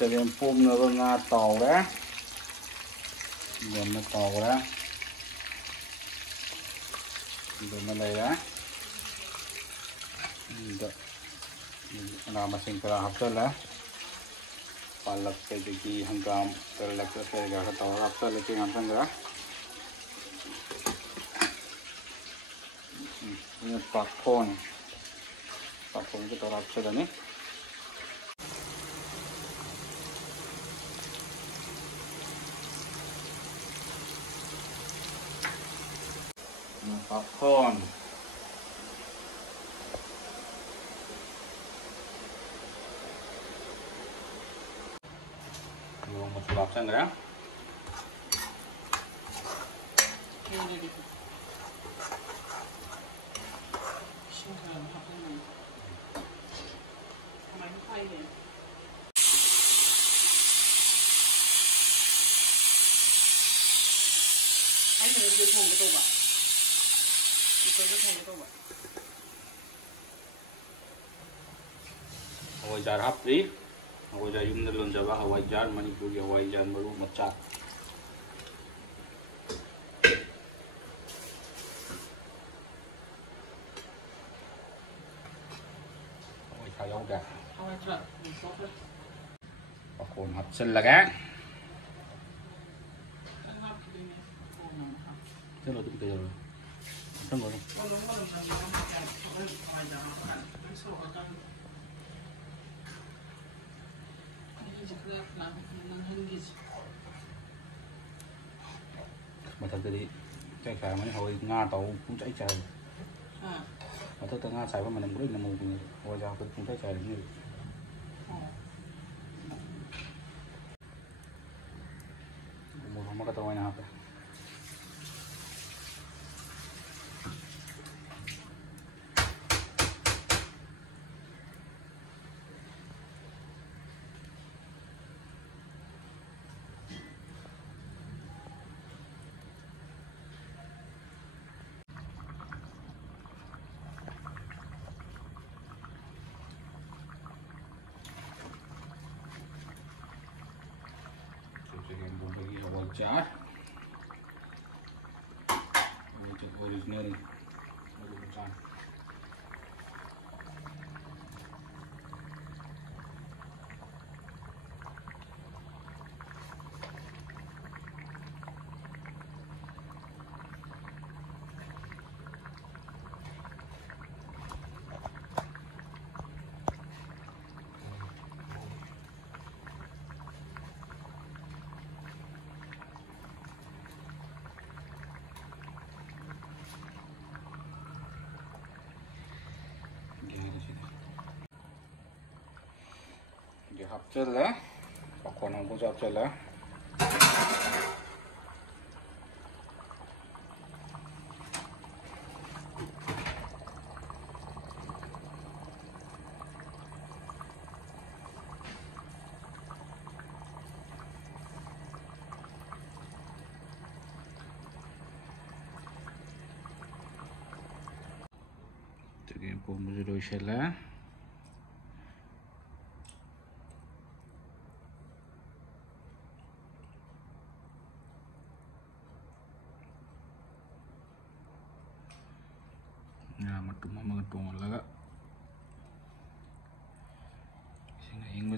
चगेम पोमनबा nga taure gonna taure dona leira da na masing kara haptala palak ke degi hangam terlak ke ga taure haptala ke ngamsanga ini pakon ke taure haptala ni popcorn yung masarap sa nga hawai jar hapri hawai jar yumda lonjaba hawai jar manipur gi hawai jar maru macha hawai cha yau da hawai cha pakon hap sen laga thế là tôi bây giờ xong rồi mà thật thì chạy phải mấy hồi nga tàu cũng chạy trời mà thật nga chạy với mình làm rất là mù hồi ra cũng chạy trời như một hôm có tàu này học jar original 합쳐라 바꿔놓은 거 잡쳐라 저기 고무줄 오실라 mga tumang laga. Kasi nga yung